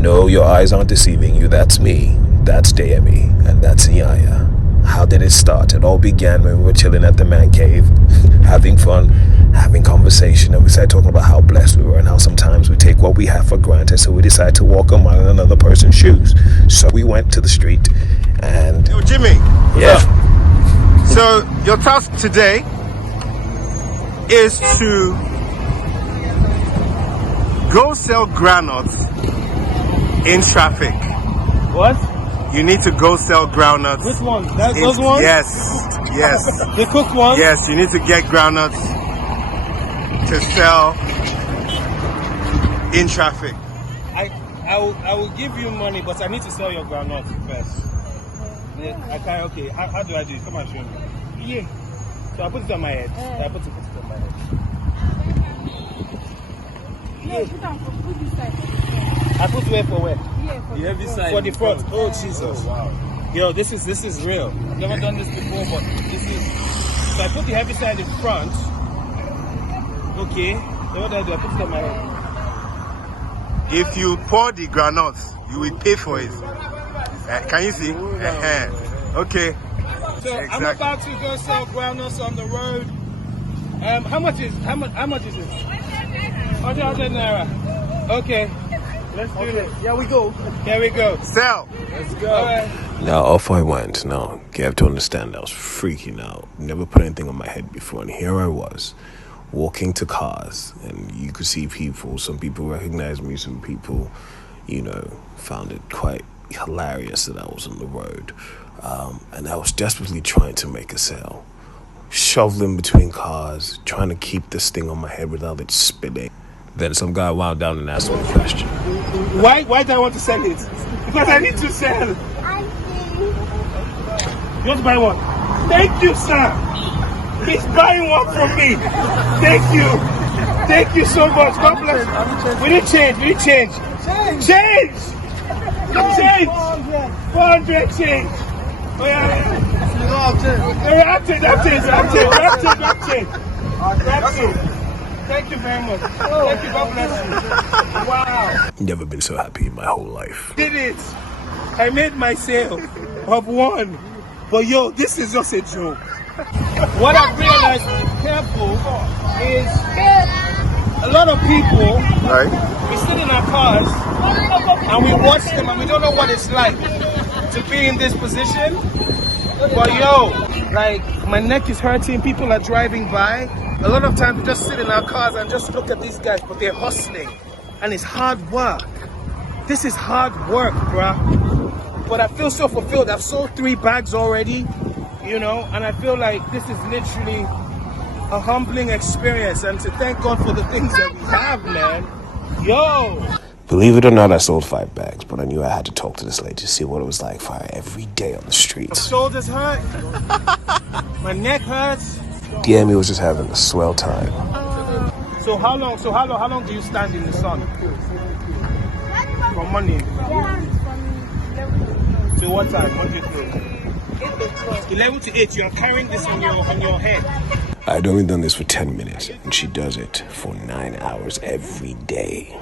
No, your eyes aren't deceiving you. That's me. That's Deyemi. And that's Iyanya. How did it start? It all began when we were chilling at the man cave, having fun, having conversation, and we started talking about how blessed we were and how sometimes we take what we have for granted, so we decided to walk a mile in another person's shoes. So we went to the street and... Yo, Jimmy. Yeah. So your task today is to go sell groundnuts in traffic. What? You need to go sell groundnuts. Which one? Those ones? Yes. The cooked ones? Yes, you need to get groundnuts to sell in traffic. I will give you money, but I need to sell your groundnuts first. Okay. How do I do it? Come and show me. Yeah. So I put it on my head. I put it on my head. Yeah, put this side. I put where for where? Yeah, for the front. For the front. Oh Jesus! Oh, wow. Yo, this is real. I've never done this before, but this is. So I put the heavy side in front. Okay. So what do? I put it on my head. If you pour the groundnuts, you will pay for it. Can you see? Okay. So exactly. I'm about to go sell groundnuts on the road. How much is it? 100 naira. Okay. Let's do this. Here we go. Sell. Let's go. All right. Now off I went. Now you have to understand, I was freaking out. Never put anything on my head before, and here I was, walking to cars, and you could see people. Some people recognized me. Some people, found it quite hilarious that I was on the road, and I was desperately trying to make a sale, shoveling between cars, trying to keep this thing on my head without it spilling. Then some guy wound down and asked me a question. Why do I want to sell it? Because I need to sell. You want to buy one? Thank you, sir. He's buying one from me. Thank you so much. God bless. We need change. Change. 400 change. Oh yeah. I'm change. Thank you very much. Thank you. God bless you. Wow. Never been so happy in my whole life. Did it. I made my sale of one. But yo, this is just a joke. What I've realized, careful, is a lot of people, Right. we sit in our cars and we watch them and we don't know what it's like to be in this position. But yo, like my neck is hurting, people are driving by. A lot of times we just sit in our cars and just look at these guys, but they're hustling. And it's hard work. This is hard work, bruh. But I feel so fulfilled. I've sold 3 bags already, and I feel like this is literally a humbling experience. And to thank God for the things that we have, man. Yo! Believe it or not, I sold 5 bags, but I knew I had to talk to this lady to see what it was like for her every day on the streets. My shoulders hurt. My neck hurts. Deyemi was just having a swell time. So how long do you stand in the sun? From morning. To what time? What do you close? 11 to 8. You're carrying this on your head. I'd only done this for 10 minutes, and she does it for 9 hours every day.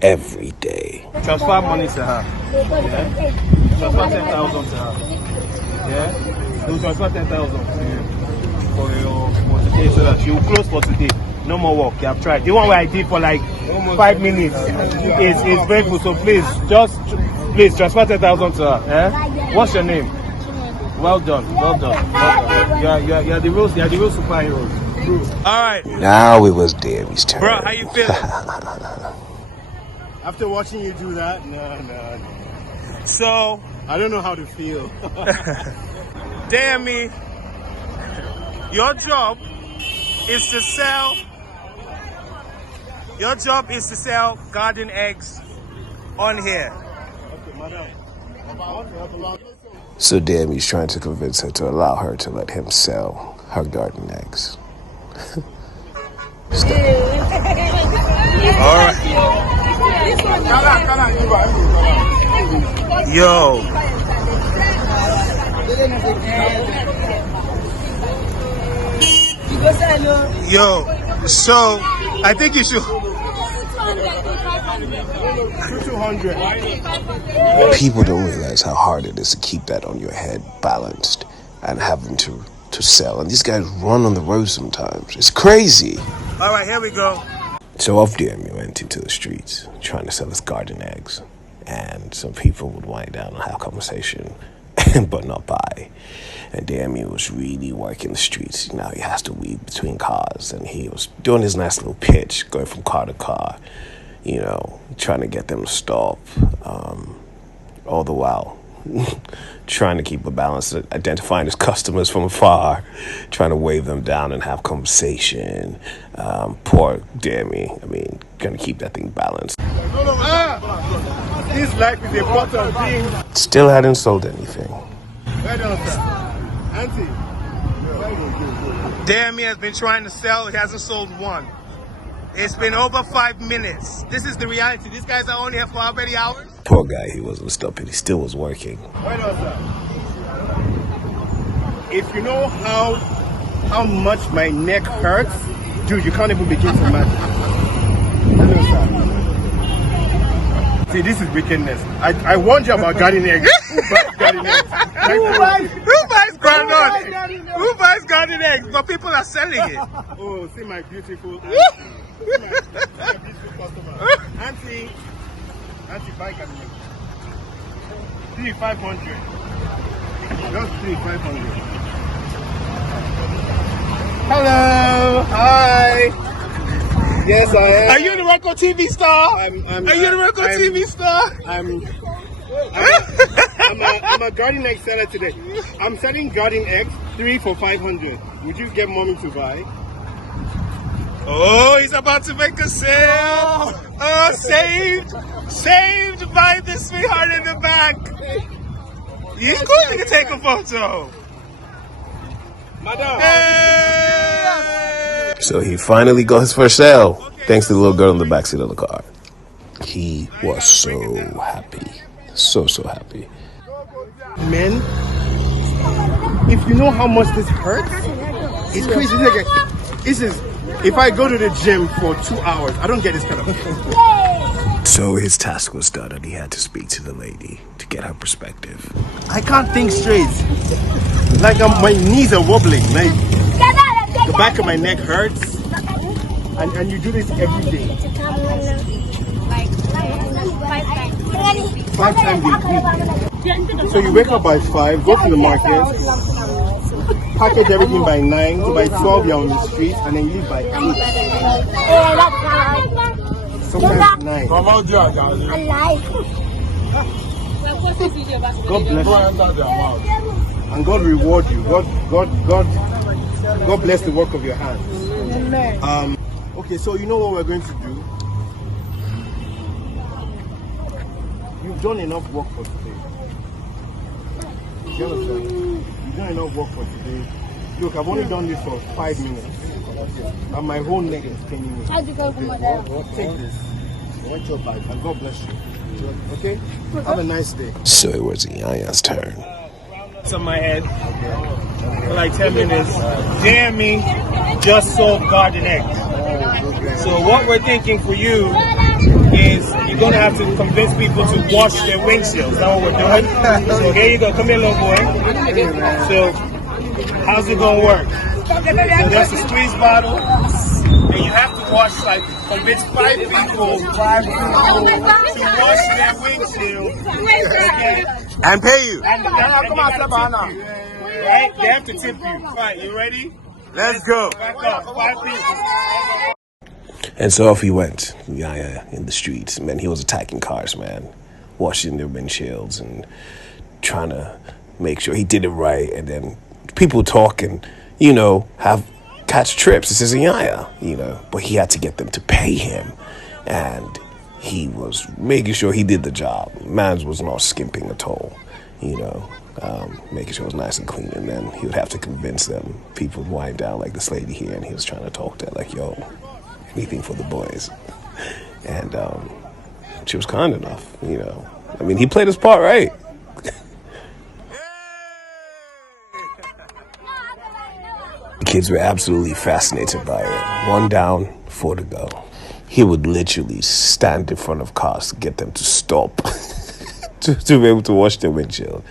Every day. Transfer money to her. Yeah? Transfer 10,000 to her. Yeah? You transfer 10,000 to you for today, so that she will close for today. No more work. You have tried. The one where I did for like 5 minutes is very good. So please transfer 10,000 to her. Eh? What's your name? Well done. You're the real superheroes. All right. Now it was Deyemi's turn. Bro, how you feeling? After watching you do that, no. So I don't know how to feel. Deyemi, your job is to sell. Your job is to sell garden eggs on here. Okay, madam. So Deyemi's trying to convince her to allow her to let him sell her garden eggs. All right. Yo. So I think you should. 200. People don't realize how hard it is to keep that on your head balanced and having to sell. And these guys run on the road sometimes. It's crazy. All right, here we go. So off Deyemi went into the streets trying to sell his garden eggs. And some people would wind down and have conversation, but not buy. And Deyemi was really working the streets. Now he has to weave between cars. And he was doing his nice little pitch, going from car to car, trying to get them to stop. All the while trying to keep a balance, identifying his customers from afar, trying to wave them down and have conversation. Poor Deyemi. Gonna keep that thing balanced. This life is a pot of beans. Still hadn't sold anything. Well done, sir. Auntie. Deyemi has been trying to sell. He hasn't sold one. It's been over 5 minutes. This is the reality. These guys are only here for how many hours? Poor guy, he wasn't stopping. He still was working. Well done, sir. If you know how much my neck hurts, dude, you can't even begin to imagine. Well done, sir. See, this is wickedness. I warned you about garden eggs. Who buys garden eggs? Who buys garden eggs? Who buys garden eggs? But people are selling it. Oh, see my beautiful auntie. See my beautiful customer. Auntie, buy garden eggs. 3,500. Just 3,500. Hello. Hi. Yes, I am. Are you the record TV star? Are you the record TV star? I'm a garden egg seller today. I'm selling garden eggs, 3 for 500. Would you get mommy to buy? Oh, he's about to make a sale. Oh, saved by the sweetheart in the back. You cool? You can take a photo. Madam. Hey! So he finally got his first sale, thanks to the little girl in the backseat of the car. He was so happy. So happy. Men, if you know how much this hurts, it's crazy. This is, if I go to the gym for 2 hours, I don't get this kind of pain. So his task was done and he had to speak to the lady to get her perspective. I can't think straight. Like my knees are wobbling. Like the back of my neck hurts. And you do this every day. Like 5 times. 5 times a week. So you wake up by 5, go to the market, package everything by 9, so by 12 you're on the street, and then you leave by 8. Sometimes 9. God bless you. And God reward you. God bless the work of your hands. Okay, so you know what we're going to do? You've done enough work for today. You understand? You've done enough work for today. Look, I've only done this for 5 minutes. And my whole neck is paining me. How'd you go from there? Take this. And God bless you. Okay? Have a nice day. So it was Iyanya's turn. It's on my head for like 10 minutes. Deyemi just sold garden eggs. So what we're thinking for you is you're going to have to convince people to wash their windshields. That's what we're doing. So here you go. Come here, little boy. So how's it going to work? So there's a squeeze bottle. And you have to wash, convince 5 people to wash their windshield. Okay? And pay you. And they have to tip you. Fine, you ready? Let's go. Back up. 5 people. And so off he went, Iyanya, in the streets. Man, he was attacking cars, man. Washing their windshields and trying to make sure he did it right. And then people talk and, catch trips. This is Iyanya, But he had to get them to pay him. And he was making sure he did the job. Mans was not skimping at all, making sure it was nice and clean. And then he would have to convince them. People would wind down like this lady here, and he was trying to talk to her like, yo, anything for the boys. And she was kind enough, he played his part right. The kids were absolutely fascinated by it. 1 down, 4 to go. he would literally stand in front of cars to get them to stop to be able to wash their windshield,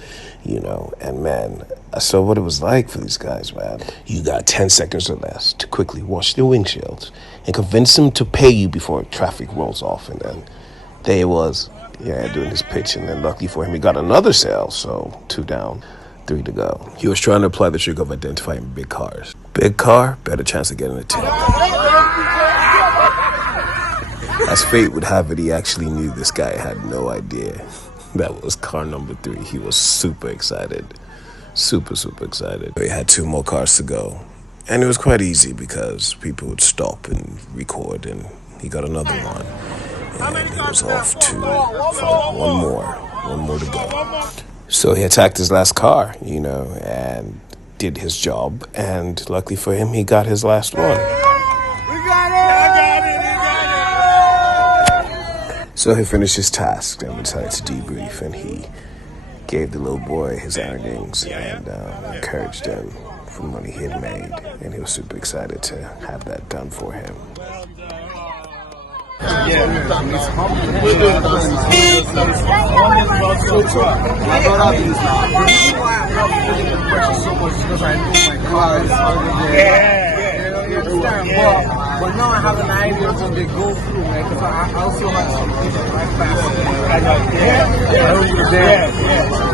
you know. And man, I saw what it was like for these guys, man. You got 10 seconds or less to quickly wash their windshields and convince them to pay you before traffic rolls off. And then there he was, doing his pitch. And then luckily for him, he got another sale. So 2 down, 3 to go. He was trying to apply the trick of identifying big cars. Big car, better chance of getting a tip. As fate would have it, he actually knew this guy had no idea that was car number 3. He was super excited. Super excited. He had 2 more cars to go. And it was quite easy because people would stop and record, and he got another one. And he was off to find one more to go. So he attacked his last car, and did his job. And luckily for him, he got his last one. So he finished his task and decided to debrief, and he gave the little boy his earnings and encouraged him for the money he had made, and he was super excited to have that done for him. But now I have an idea of what they go through, man, because I also have some people right fast.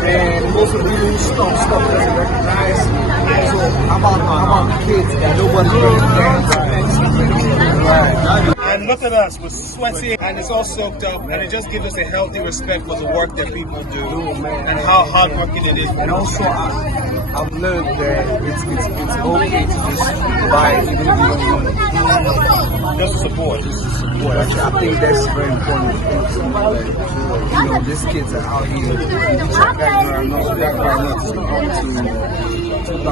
And most of the people who stuff doesn't recognize me. So how about the kids that nobody's going to dance? Right. And look at us, we're sweaty and it's all soaked up, and it just gives us a healthy respect for the work that people do and how hardworking it is. And also, I've learned that it's okay to just buy it even if you don't want it. Just support. Actually, I think that's very important. These kids are out here. That background notes to come to. The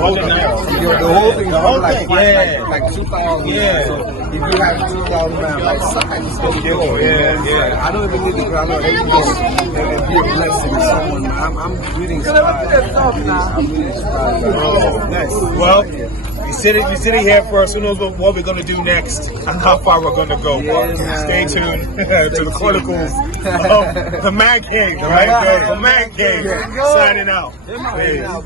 whole thing, like 2,000. Yeah. So if you have 2,000 man, like something's gonna go. Yeah. I don't even need to go. I know everything and be a blessing to someone. I'm really inspired. I'm really inspired. Nice. Well, you're sitting here for us. Who knows what we're gonna do next and how far we're gonna go. Stay tuned to the Chronicles of the Man Cave, right? The Man Cave. Signing out. Very good.